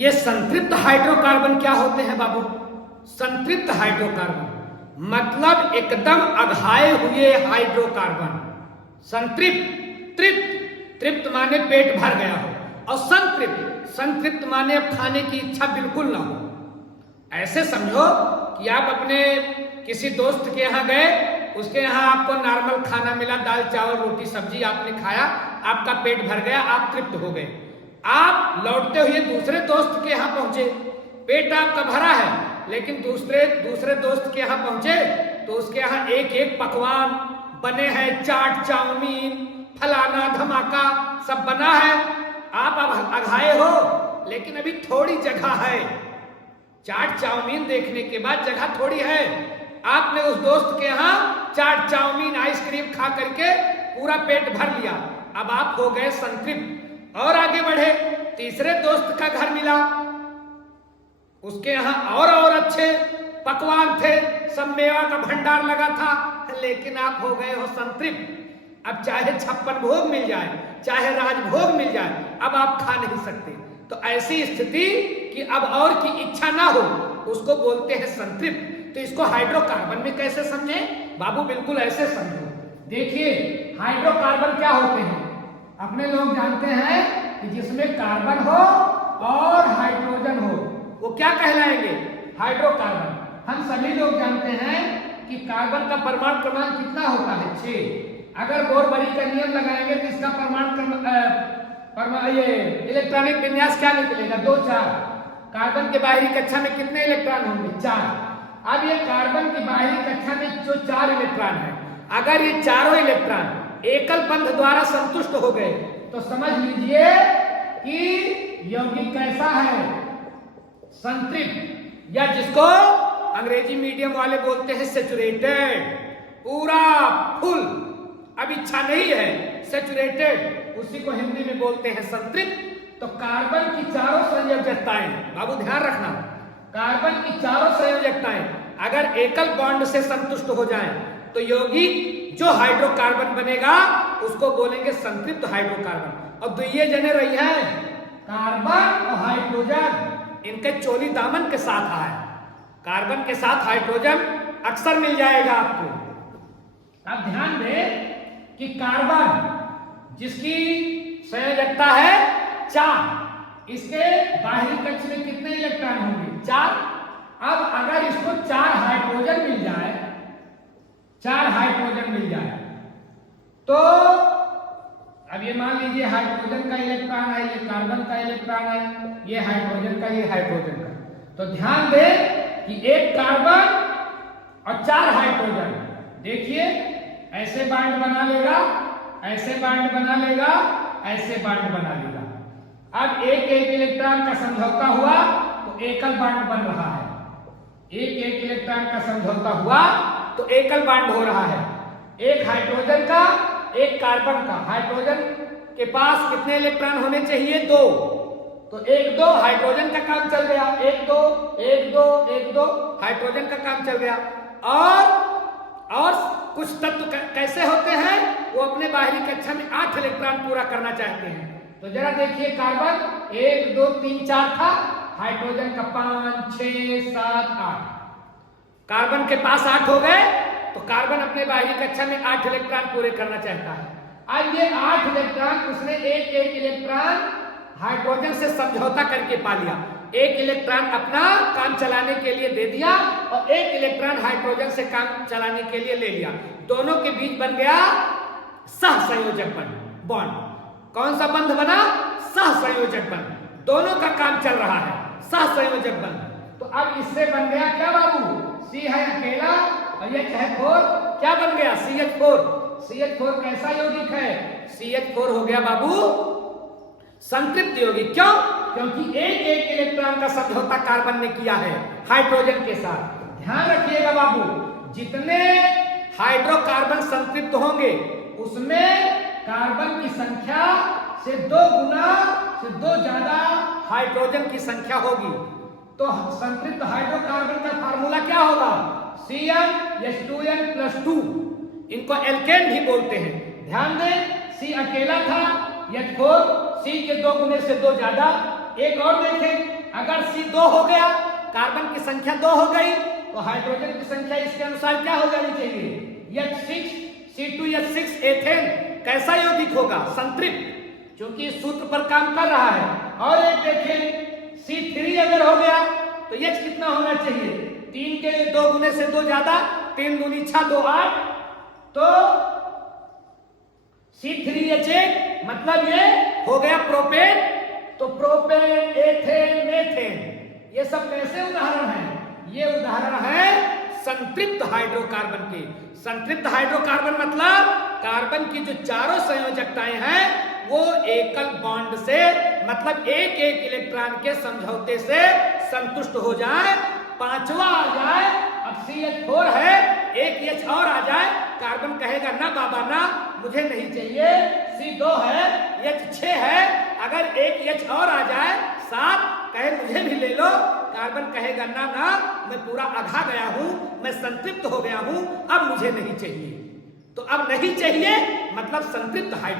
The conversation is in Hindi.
ये संतृप्त हाइड्रोकार्बन क्या होते हैं बाबू? संतृप्त हाइड्रोकार्बन मतलब एकदम अघाए हुए हाइड्रोकार्बन। संतृप्त, तृप्त, तृप्त माने पेट भर गया हो, और संतृप्त, संतृप्त माने अब खाने की इच्छा बिल्कुल ना हो। ऐसे समझो कि आप अपने किसी दोस्त के यहाँ गए, उसके यहाँ आपको नॉर्मल खाना मिला, दाल चावल रोटी सब्जी आपने खाया, आपका पेट भर गया, आप तृप्त हो गए। आप लौटते हुए दूसरे दोस्त के यहाँ पहुंचे, पेट आपका भरा है, लेकिन दूसरे दोस्त के यहाँ पहुंचे तो उसके यहाँ एक एक पकवान बने हैं, चाट चाउमीन फलाना धमाका सब बना है। आप अब अघाए हो, लेकिन अभी थोड़ी जगह है। चाट चाउमीन देखने के बाद जगह थोड़ी है। आपने उस दोस्त के यहाँ चाट चाउमीन आइसक्रीम खा करके पूरा पेट भर लिया, अब आप हो गए संतृप्त। और आगे बढ़े, तीसरे दोस्त का घर मिला, उसके यहाँ और अच्छे पकवान थे, सब मेवा का भंडार लगा था, लेकिन आप हो गए हो संतृप्त। अब चाहे 56 भोग मिल जाए, चाहे राजभोग मिल जाए, अब आप खा नहीं सकते। तो ऐसी स्थिति कि अब और की इच्छा ना हो, उसको बोलते हैं संतृप्त। तो इसको हाइड्रोकार्बन में कैसे समझे बाबू? बिल्कुल ऐसे समझो। देखिए हाइड्रोकार्बन क्या होते हैं, अपने लोग जानते हैं कि जिसमें कार्बन हो और हाइड्रोजन हो वो क्या कहलाएंगे? हाइड्रोकार्बन। हम सभी लोग जानते हैं कि कार्बन का परमाणु क्रमांक कितना होता है? 6। अगर बोरबरी का नियम लगाएंगे तो इसका ये इलेक्ट्रॉनिक विन्यास क्या निकलेगा? 2 4। कार्बन के बाहरी कक्षा में कितने इलेक्ट्रॉन होंगे? 4। अब ये कार्बन की बाहरी कक्षा में जो 4 इलेक्ट्रॉन है, अगर ये चारों इलेक्ट्रॉन एकल बंध द्वारा संतुष्ट हो गए तो समझ लीजिए कि यौगिक कैसा है? संतृप्त, या जिसको अंग्रेजी मीडियम वाले बोलते हैं सैचुरेटेड, पूरा फुल, अब इच्छा नहीं है, सैचुरेटेड, उसी को हिंदी में बोलते हैं संतृप्त। तो कार्बन की चारों संयोजकताएं, बाबू ध्यान रखना, कार्बन की चारों संयोजकताएं अगर एकल बॉन्ड से संतुष्ट हो जाएं तो यौगिक जो हाइड्रोकार्बन बनेगा उसको बोलेंगे संतृप्त हाइड्रोकार्बन। और दुइये जने रही हैं कार्बन और हाइड्रोजन, इनके चोली दामन के साथ आए, कार्बन के साथ हाइड्रोजन अक्सर मिल जाएगा आपको। अब ध्यान दें कि कार्बन जिसकी संयोजकता है 4, इसके बाहरी कक्ष में कितने इलेक्ट्रॉन होंगे? 4। अब अगर इसको 4 हाइड्रोजन मिल जाए, 4 हाइड्रोजन मिल जाए, तो अब ये मान लीजिए हाइड्रोजन का इलेक्ट्रॉन है, ये कार्बन का इलेक्ट्रॉन है, ये हाइड्रोजन का, ये हाइड्रोजन का। तो ध्यान दें कि एक कार्बन और 4 हाइड्रोजन, देखिए ऐसे बांड बना लेगा, ऐसे बांड बना लेगा, ऐसे बांड बना लेगा। अब एक इलेक्ट्रॉन का समझौता हुआ तो एकल बांड बन रहा है, एक इलेक्ट्रॉन का समझौता हुआ तो एकल बांड हो रहा है। एक हाइड्रोजन का, एक कार्बन का। हाइड्रोजन के पास कितने इलेक्ट्रॉन होने चाहिए? 2। तो 1 2 हाइड्रोजन का काम चल गया, 1 2 1 2 1 2 हाइड्रोजन का काम चल गया। और कुछ तत्व कैसे होते हैं, वो अपने बाहरी कक्षा में 8 इलेक्ट्रॉन पूरा करना चाहते हैं। तो जरा देखिए, कार्बन 1 2 3 4 था, हाइड्रोजन का 5 6 7 8, कार्बन के पास 8 हो गए, तो कार्बन अपने बाहरी कक्षा में 8 इलेक्ट्रॉन पूरे करना चाहता है। अब ये 8 इलेक्ट्रॉन उसने एक इलेक्ट्रॉन हाइड्रोजन से समझौता करके पा लिया, एक इलेक्ट्रॉन अपना काम चलाने के लिए दे दिया और एक इलेक्ट्रॉन हाइड्रोजन से काम चलाने के लिए ले लिया। दोनों के बीच बन गया सहसंयोजक बॉन्ड। कौन सा बंध बना? सहसंयोजक बंध। दोनों का काम चल रहा है, सहसंयोजक बंध। तो अब इससे बन गया क्या बाबू? C है अकेला और H है 4, क्या बन गया? CH4। CH4 कैसा यौगिक है? CH4 हो गया बाबू संतृप्त यौगिक। क्यों? क्योंकि एक इलेक्ट्रॉन का समझौता कार्बन ने किया है हाइड्रोजन के साथ। ध्यान रखिएगा बाबू, जितने हाइड्रोकार्बन संतृप्त होंगे उसमें कार्बन की संख्या से 2 गुना से 2 ज्यादा हाइड्रोजन की संख्या होगी। तो संतृप्त हाइड्रोकार्बन का फार्मूला क्या होगा? CnH2n+2। इनको एल्केन भी बोलते हैं। ध्यान दें, C अकेला था, H4, C के 2 गुने से 2 ज्यादा। एक और देखें, अगर C2 हो गया, कार्बन की संख्या 2 हो गई, तो हाइड्रोजन की संख्या इसके अनुसार क्या हो जानी चाहिए? H6 C2H6 एथेन कैसा यौगिक होगा? संतृप्त, क्योंकि इस सूत्र पर काम कर रहा है। और एक देखें C3 अगर हो गया तो H कितना होना चाहिए? 3 के 2 गुने से 2 ज्यादा, 3 दूनी 6 2 8, तो C3H8 मतलब ये हो गया प्रोपेन। तो प्रोपेन, एथेन, मेथेन, ये सब कैसे उदाहरण हैं? ये उदाहरण है संतृप्त हाइड्रोकार्बन के। संतृप्त हाइड्रोकार्बन मतलब कार्बन की जो चारों संयोजकताएं हैं वो एकल बॉन्ड से, मतलब एक एक इलेक्ट्रॉन के समझौते से संतुष्ट हो जाए। पांचवा आ जाए, अब CH4 है, एक H और आ जाए, कार्बन कहेगा ना बाबा ना, मुझे नहीं चाहिए। C2 है, H6 है, अगर एक H और आ जाए 7, कहे मुझे भी ले लो, कार्बन कहेगा ना ना, मैं पूरा अघा गया हूं, मैं संतृप्त हो गया हूं, अब मुझे नहीं चाहिए। तो अब नहीं चाहिए मतलब संतृप्त हाइड्रो